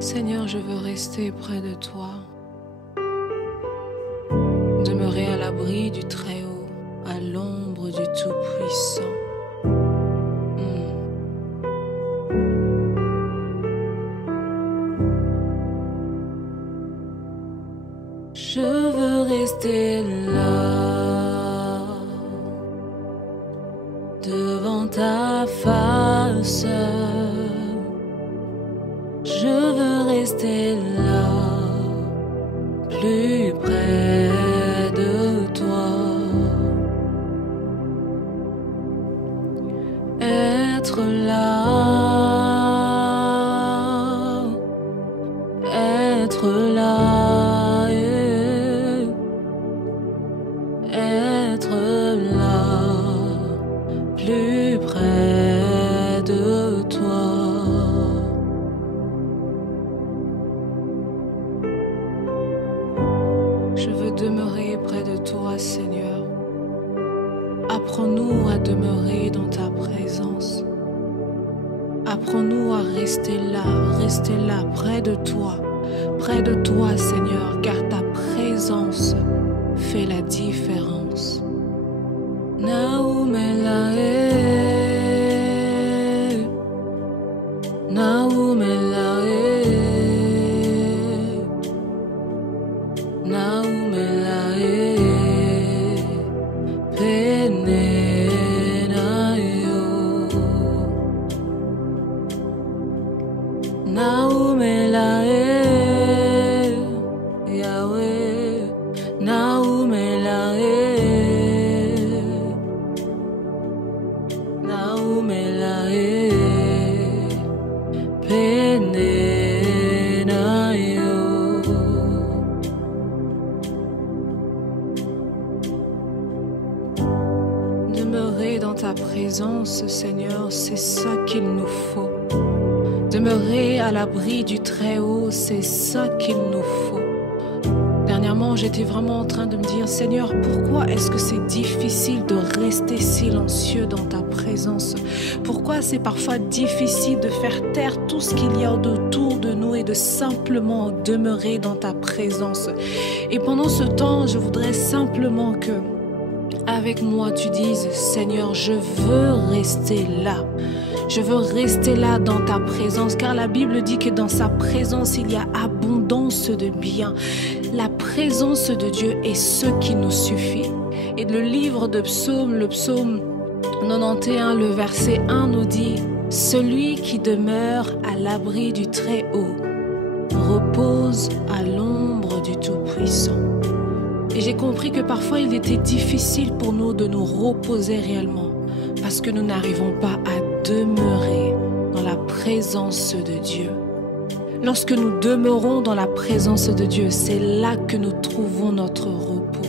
Seigneur, je veux rester près de toi, demeurer à l'abri du Très-Haut, à l'ombre du Tout-Puissant. Je veux rester là, devant ta face. Je veux rester là, plus près de toi. Être là, être là, être là, plus près de toi. Je veux demeurer près de toi, Seigneur. Apprends-nous à demeurer dans ta présence. Apprends-nous à rester là, près de toi, Seigneur, car ta présence fait la différence. Naumelae, Naumelae, Naumelae, Penenayo, Naumelae, Yahweh, Naumelae, Naumelae, Penenayo. Demeurer dans ta présence, Seigneur, c'est ça qu'il nous faut. Demeurer à l'abri du Très-Haut, c'est ça qu'il nous faut. Dernièrement, j'étais vraiment en train de me dire, Seigneur, pourquoi est-ce que c'est difficile de rester silencieux dans ta présence? Pourquoi c'est parfois difficile de faire taire tout ce qu'il y a autour de nous et de simplement demeurer dans ta présence? Et pendant ce temps, je voudrais simplement que, avec moi, tu dises, Seigneur, je veux rester là. Je veux rester là dans ta présence, car la Bible dit que dans sa présence, il y a abondance de bien. La présence de Dieu est ce qui nous suffit. Et le livre de Psaume, le psaume 91, le verset 1 nous dit « Celui qui demeure à l'abri du Très-Haut repose à l'ombre du Tout-Puissant. » Et j'ai compris que parfois il était difficile pour nous de nous reposer réellement, parce que nous n'arrivons pas à demeurer dans la présence de Dieu. Lorsque nous demeurons dans la présence de Dieu, c'est là que nous trouvons notre repos.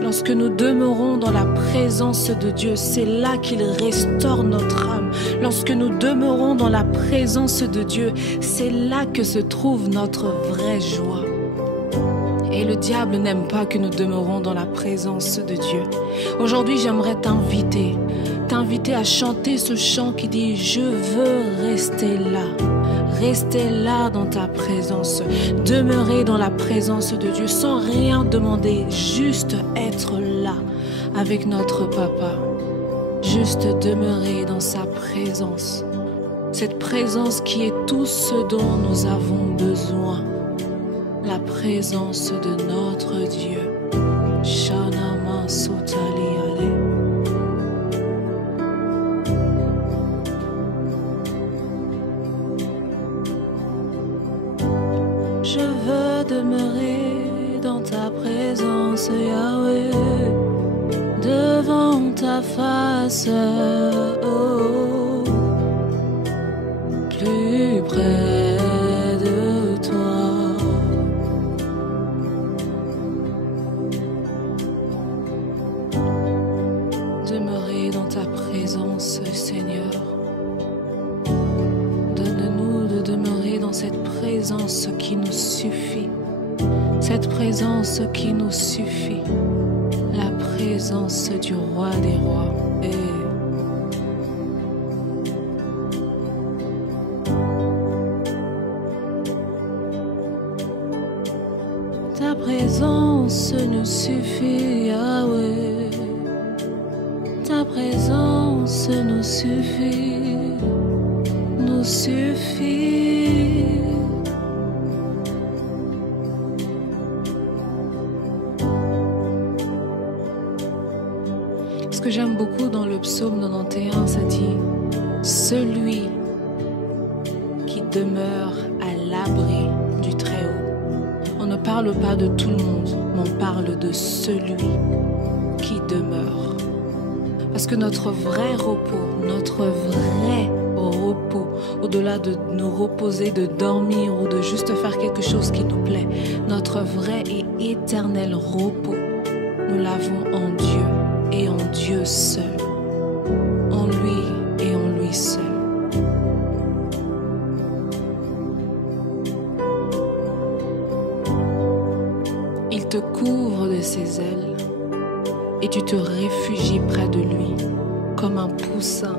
Lorsque nous demeurons dans la présence de Dieu, c'est là qu'il restaure notre âme. Lorsque nous demeurons dans la présence de Dieu, c'est là que se trouve notre vraie joie. Et le diable n'aime pas que nous demeurons dans la présence de Dieu. Aujourd'hui, j'aimerais t'inviter à chanter ce chant qui dit « Je veux rester là ». Rester là dans ta présence, demeurer dans la présence de Dieu sans rien demander, juste être là avec notre Papa, juste demeurer dans sa présence, cette présence qui est tout ce dont nous avons besoin, la présence de notre Dieu. Shanama Sotali Ale. Je veux demeurer dans ta présence, Yahweh, devant ta face, oh, plus près de toi. Demeurer dans ta présence, Seigneur. Donne-nous de demeurer dans cette présence qui nous suffit. Cette présence qui nous suffit. La présence du Roi des Rois. présence nous suffit, Yahweh. Ta présence nous suffit, nous suffit. Ce que j'aime beaucoup dans le psaume 91, ça dit « Celui qui demeure à l'abri du Très-Haut ». On ne parle pas de tout le monde, mais on parle de celui qui demeure. Parce que notre vrai repos, au-delà de nous reposer, de dormir ou de juste faire quelque chose qui nous plaît, notre vrai et éternel repos, nous l'avons en Dieu et en Dieu seul, en lui et en lui seul. Il te couvre de ses ailes et tu te réfugies près de lui comme un poussin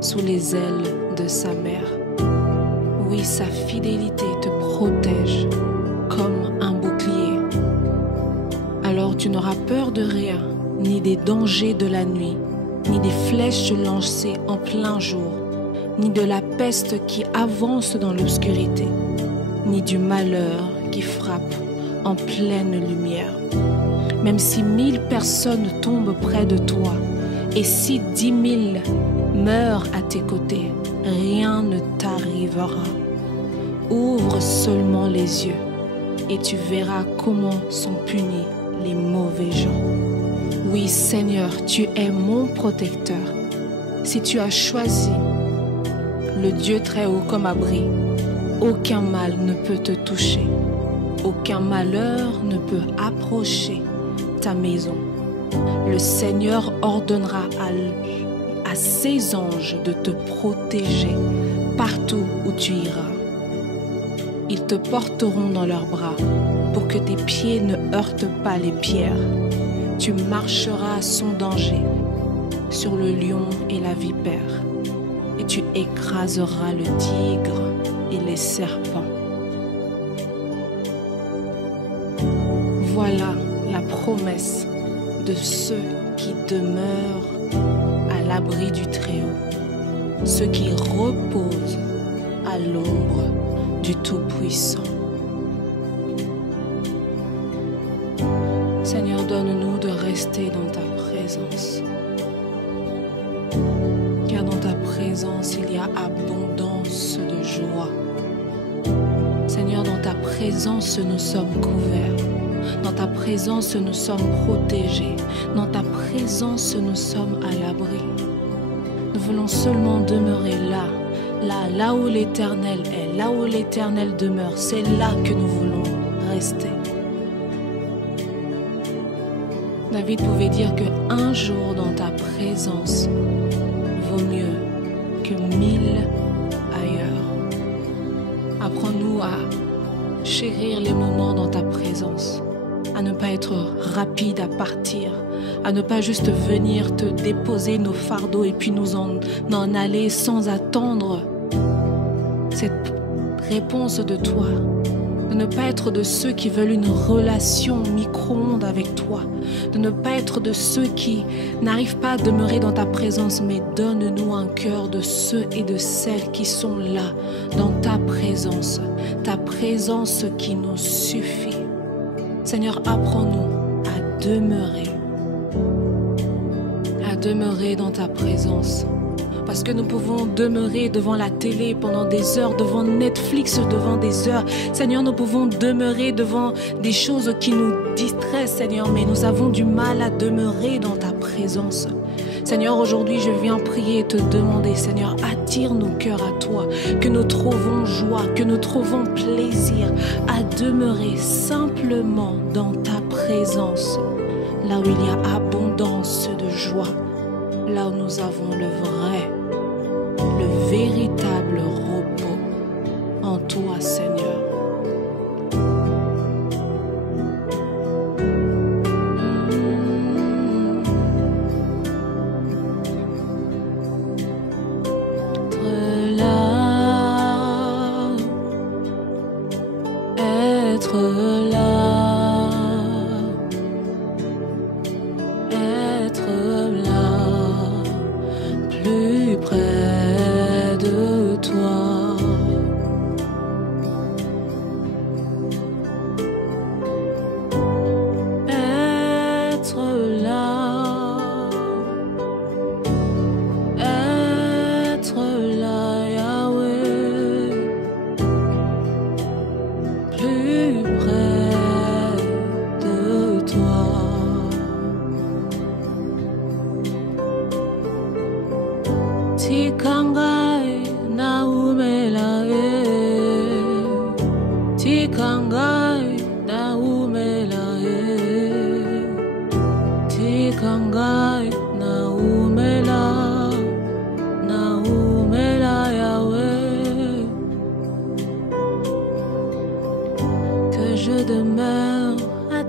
sous les ailes de sa mère. Oui, sa fidélité te protège comme un bouclier. Alors tu n'auras peur de rien, ni des dangers de la nuit, ni des flèches lancées en plein jour, ni de la peste qui avance dans l'obscurité, ni du malheur qui frappe en pleine lumière. Même si 1000 personnes tombent près de toi, et si 10 000 meurent à tes côtés, rien ne t'arrivera. Ouvre seulement les yeux, et tu verras comment sont punis les mauvais gens. Oui, Seigneur, tu es mon protecteur. Si tu as choisi le Dieu très haut comme abri, aucun mal ne peut te toucher. Aucun malheur ne peut approcher ta maison. Le Seigneur ordonnera à ses anges de te protéger partout où tu iras. Ils te porteront dans leurs bras pour que tes pieds ne heurtent pas les pierres. Tu marcheras sans danger sur le lion et la vipère, et tu écraseras le tigre et les serpents. Voilà la promesse de ceux qui demeurent à l'abri du Très-Haut, ceux qui reposent à l'ombre du Tout-Puissant. Seigneur, donne-nous de rester dans ta présence, car dans ta présence il y a abondance de joie. Seigneur, dans ta présence nous sommes couverts. Dans ta présence, nous sommes protégés. Dans ta présence, nous sommes à l'abri. Nous voulons seulement demeurer là où l'Éternel est, là où l'Éternel demeure. C'est là que nous voulons rester. David pouvait dire qu'un jour dans ta présence vaut mieux que 1000 ailleurs. Apprends-nous à chérir les moments dans ta présence, à ne pas être rapide à partir, à ne pas juste venir te déposer nos fardeaux et puis nous en aller sans attendre cette réponse de toi. De ne pas être de ceux qui veulent une relation micro-ondes avec toi. De ne pas être de ceux qui n'arrivent pas à demeurer dans ta présence, mais donne-nous un cœur de ceux et de celles qui sont là, dans ta présence qui nous suffit. Seigneur, apprends-nous à demeurer dans ta présence. Parce que nous pouvons demeurer devant la télé pendant des heures, devant Netflix devant des heures. Seigneur, nous pouvons demeurer devant des choses qui nous distraient, Seigneur, mais nous avons du mal à demeurer dans ta présence. Seigneur, aujourd'hui, je viens prier et te demander, Seigneur, attire nos cœurs à toi, que nous trouvons joie, que nous trouvons plaisir à demeurer simplement dans ta présence, là où il y a abondance de joie, là où nous avons le véritable repos en toi, Seigneur. Être là,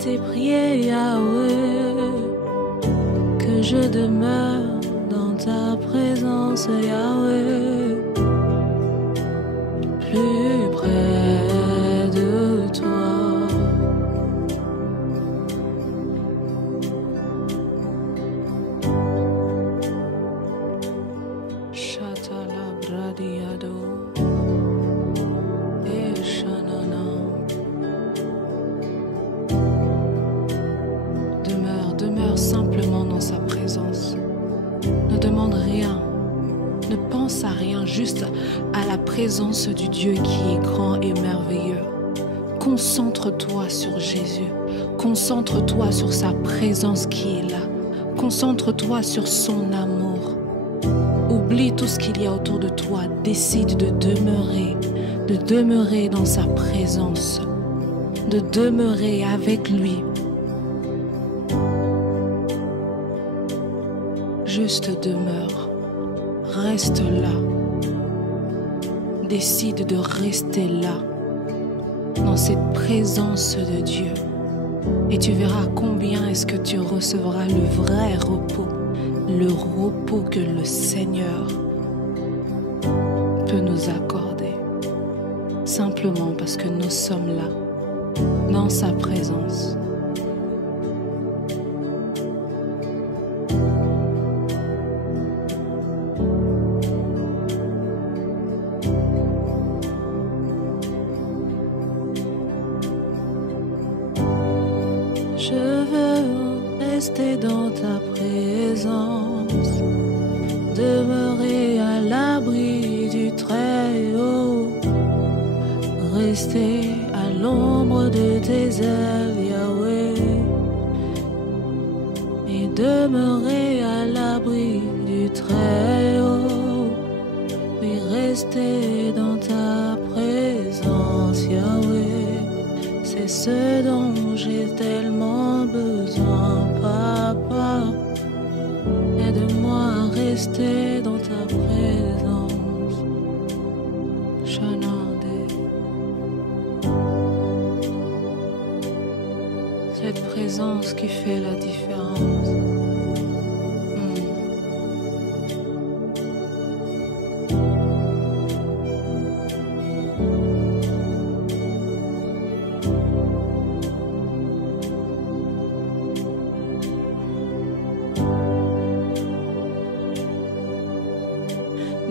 t'ai prié, Yahweh, que je demeure dans ta présence, Yahweh, plus près de toi. Shatala bradiado et shanana. Demeure simplement dans sa présence. Ne demande rien, ne pense à rien, juste à la présence du Dieu qui est grand et merveilleux. Concentre-toi sur Jésus, concentre-toi sur sa présence qui est là, concentre-toi sur son amour. Oublie tout ce qu'il y a autour de toi, décide de demeurer dans sa présence, de demeurer avec lui. Juste demeure, reste là, décide de rester là, dans cette présence de Dieu. Et tu verras combien est-ce que tu recevras le vrai repos, le repos que le Seigneur peut nous accorder. Simplement parce que nous sommes là, dans sa présence. Je veux rester dans ta présence, demeurer à l'abri du Très-Haut, rester à l'ombre de tes ailes, Yahweh, et demeurer à l'abri du Très-Haut, et rester dans ta présence, Yahweh, c'est ce dont j'ai tellement besoin, Papa. Aide-moi à rester dans ta présence. Shanade. Cette présence qui fait la différence.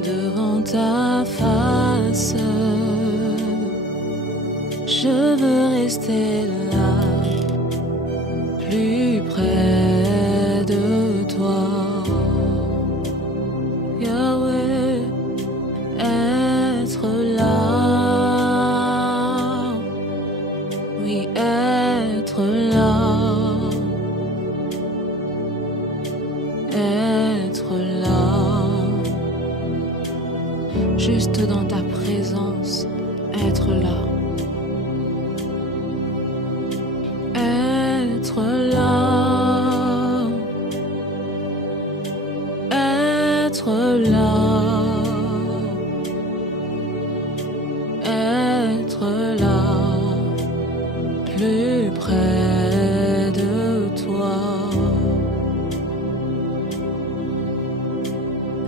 Devant ta face, je veux rester là, plus près de toi. Yahweh, être là, oui, être là, être là. Juste dans ta présence, être là. Être là. Être là. Être là. Plus près de toi.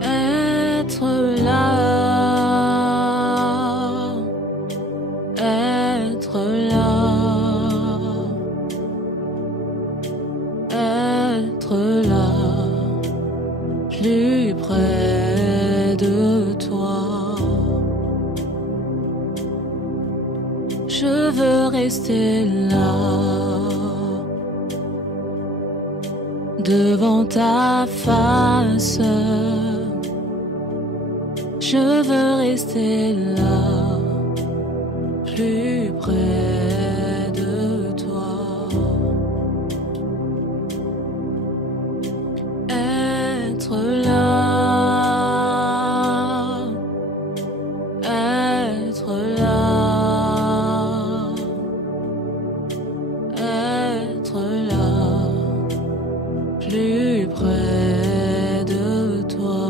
Être là. Être là, être là, plus près de toi. Je veux rester là, devant ta face. Je veux rester là, plus près de toi. Être là, être là, être là, plus près de toi.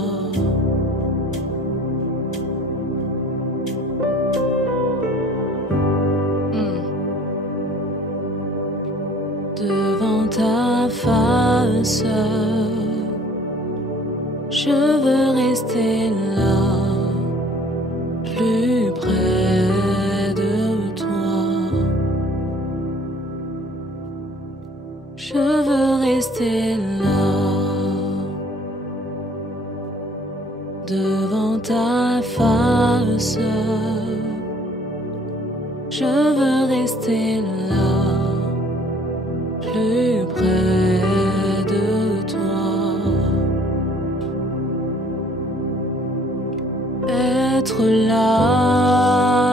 face. Je veux rester là, plus près de toi. Je veux rester là, devant ta face. Je veux rester là, plus près de toi. Être là